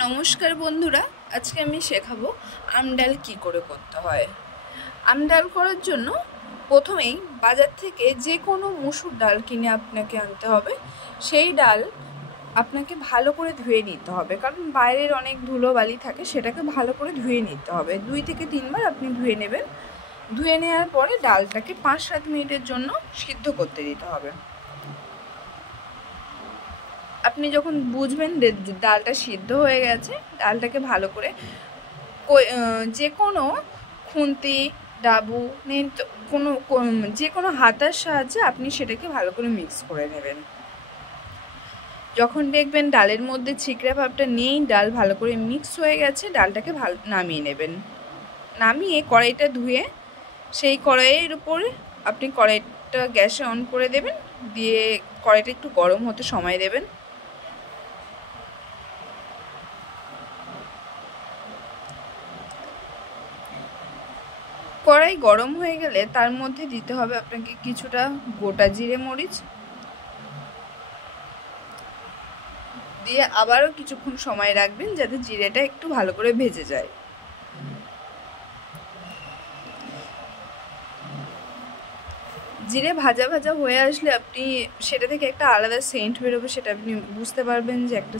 নমস্কার বন্ধুরা, আজকে আমি শেখাবো আম ডাল কী করে করতে হয়। আম ডাল করার জন্য প্রথমেই বাজার থেকে যে কোনো মসুর ডাল কিনে আপনাকে আনতে হবে। সেই ডাল আপনাকে ভালো করে ধুয়ে নিতে হবে, কারণ বাইরের অনেক ধুলোবালি থাকে, সেটাকে ভালো করে ধুয়ে নিতে হবে। 2 থেকে 3 বার আপনি ধুয়ে নেবেন। ধুয়ে নেওয়ার পরে ডালটাকে 5-7 মিনিটের জন্য সিদ্ধ করতে দিতে হবে। আপনি যখন বুঝবেন ডালটা সিদ্ধ হয়ে গেছে, ডালটাকে ভালো করে যে কোনো খুন্তি, ডাবু যে কোনো হাতার সাহায্যে আপনি সেটাকে ভালো করে মিক্স করে নেবেন। যখন দেখবেন ডালের মধ্যে ছিকড়া ভাবটা নেই, ডাল ভালো করে মিক্স হয়ে গেছে, ডালটাকে নামিয়ে নেবেন। নামিয়ে কড়াইটা ধুয়ে সেই কড়াইয়ের উপরে আপনি কড়াইটা গ্যাসে অন করে দেবেন, দিয়ে কড়াইটা একটু গরম হতে সময় দেবেন। কড়াই গরম হয়ে গেলে তার মধ্যে দিতে হবে আপনাকে কিছুটা গোটা জিরে মরিচ, দিয়ে আবারও কিছুক্ষণ সময় রাখবেন যাতে জিরেটা একটু ভালো করে ভেজে যায়। জিরে ভাজা ভাজা হয়ে আসলে আপনি সেটা থেকে একটা আলাদা সেন্ট বেরোবে, সেটা আপনি বুঝতে পারবেন যে একটা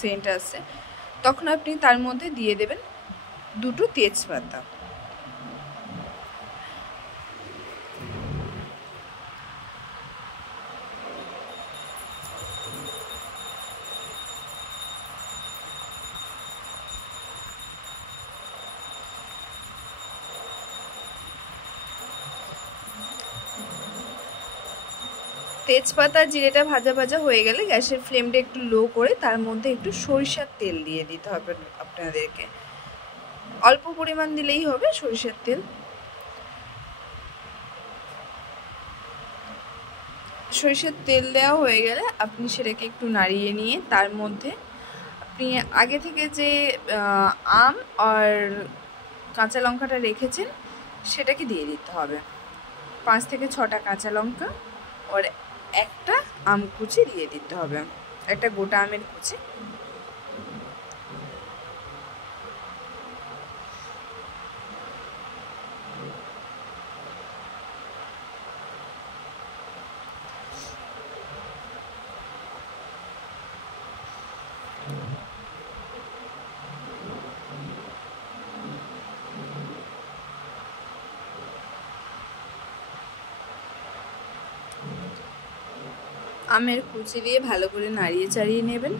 সেন্ট আসছে। তখন আপনি তার মধ্যে দিয়ে দেবেন 2টো তেজপাতা। তেজপাতা জিরেটা ভাজা ভাজা হয়ে গেলে গ্যাসের ফ্লেমটা একটু লো করে তার মধ্যে একটু সরিষার তেল দিয়ে দিতে হবে আপনাদেরকে। অল্প পরিমাণ দিলেই হবে সরিষার তেল। সরিষার তেল দেওয়া হয়ে গেলে আপনি সেটাকে একটু নাড়িয়ে নিয়ে তার মধ্যে আপনি আগে থেকে যে আম আর কাঁচা লঙ্কাটা রেখেছেন সেটাকে দিয়ে দিতে হবে। 5 থেকে 6টা কাঁচা লঙ্কা আর একটা আম কুচি দিয়ে দিতে হবে, একটা গোটা আমের কুচি। আমের কুচি দিয়ে ভালো করে নাড়িয়ে চাড়িয়ে নেবেন।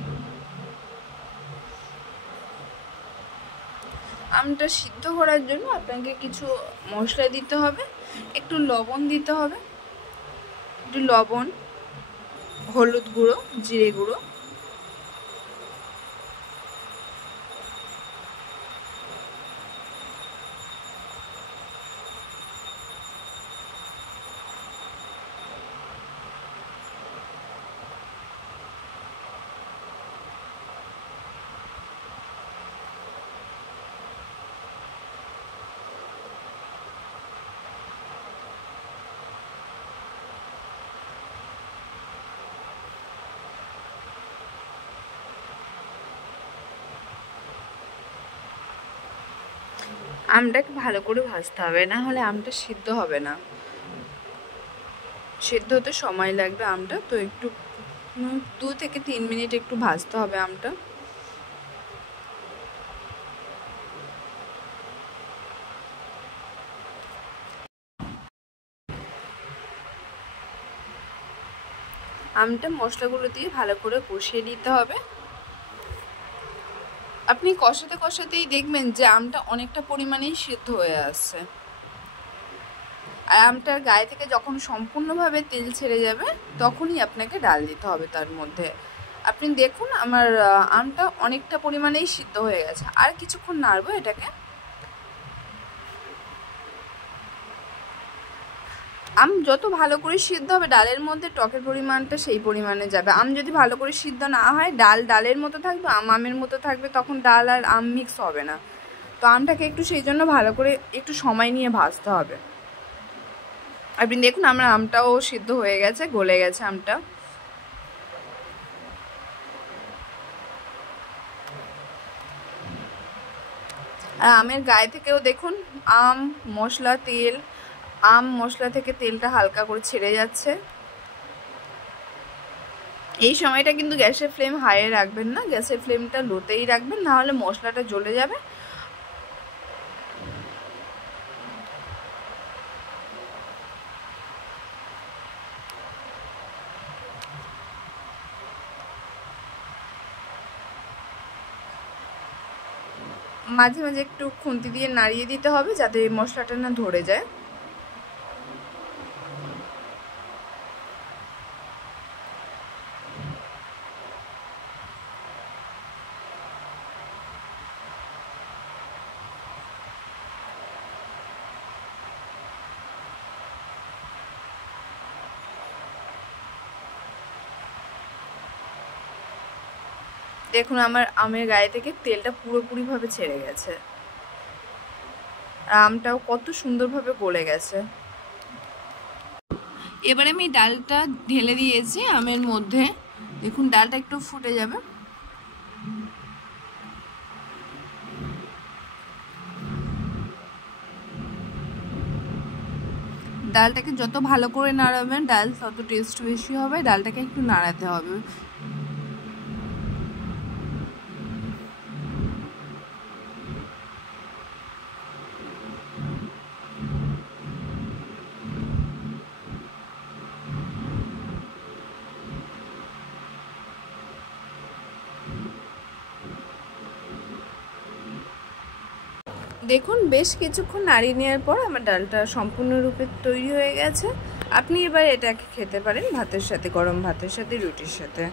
আমটা সিদ্ধ করার জন্য আপনাকে কিছু মশলা দিতে হবে, একটু লবণ দিতে হবে, একটু লবণ, হলুদ গুঁড়ো, জিরে গুঁড়ো, আমটাকে ভালো করে ভাজতে হবে, না হলে আমটা সিদ্ধ হবে না, সিদ্ধ হতে সময় লাগবে আমটা। তো একটু 2 থেকে 3 মিনিট একটু ভাজতে হবে আমটা। আমটা মশলাগুলো দিয়ে ভালো করে কষিয়ে নিতে হবে। আপনি কষাতে কষাতেই দেখবেন যে আমটা অনেকটা পরিমাণেই সিদ্ধ হয়ে আসছে, আর আমটার গায়ে থেকে যখন সম্পূর্ণভাবে তেল ছেড়ে যাবে তখনই আপনাকে ডাল দিতে হবে তার মধ্যে। আপনি দেখুন আমার আমটা অনেকটা পরিমাণেই সিদ্ধ হয়ে গেছে, আর কিছুক্ষণ নাড়বো এটাকে। আম যত ভালো করে সিদ্ধ হবে ডালের মধ্যে টকের পরিমাণটা সেই পরিমাণে যাবে। আম যদি ভালো করে সিদ্ধ না হয় ডালের মতো থাকবে, আমের মতো থাকবে, তখন ডাল আর আম মিক্স হবে না। তো আমটাকে একটু সেই জন্য ভালো করে একটু সময় নিয়ে ভাজতে হবে। আপনি দেখুন আমার আমটাও সিদ্ধ হয়ে গেছে, গলে গেছে আমটা। আর আমের গায়ে থেকেও দেখুন আম মশলা থেকে তেলটা হালকা করে ছেড়ে যাচ্ছে। এই সময়টা কিন্তু গ্যাসের ফ্লেম হাইয়ে রাখবেন না, গ্যাসের ফ্লেমটা লোতেই রাখবেন, না হলে মশলাটা জ্বলে যাবে। মাঝে মাঝে একটু খুন্তি দিয়ে নাড়িয়ে দিতে হবে যাতে এই মশলাটা না ধরে যায়। দেখুন আমার আমের গায়ে থেকে তেলটা পুরোপুরিভাবে ছেড়ে গেছে, আর আমটাও কত সুন্দরভাবে গলে গেছে। এবারে আমি ডালটা ঢেলে দিয়েছি আমের মধ্যে। দেখুন ডালটা একটু ফুটে যাবে। ডালটাকে যত ভালো করে নাড়াবেন ডাল তত টেস্ট বেশি হবে। ডালটাকে একটু নাড়াতে হবে। দেখুন বেশ কিছুক্ষণ নাড়িয়ে নেওয়ার পর আমার ডালটা সম্পূর্ণরূপে তৈরি হয়ে গেছে। আপনি এবার এটাকে খেতে পারেন ভাতের সাথে, গরম ভাতের সাথে, রুটির সাথে।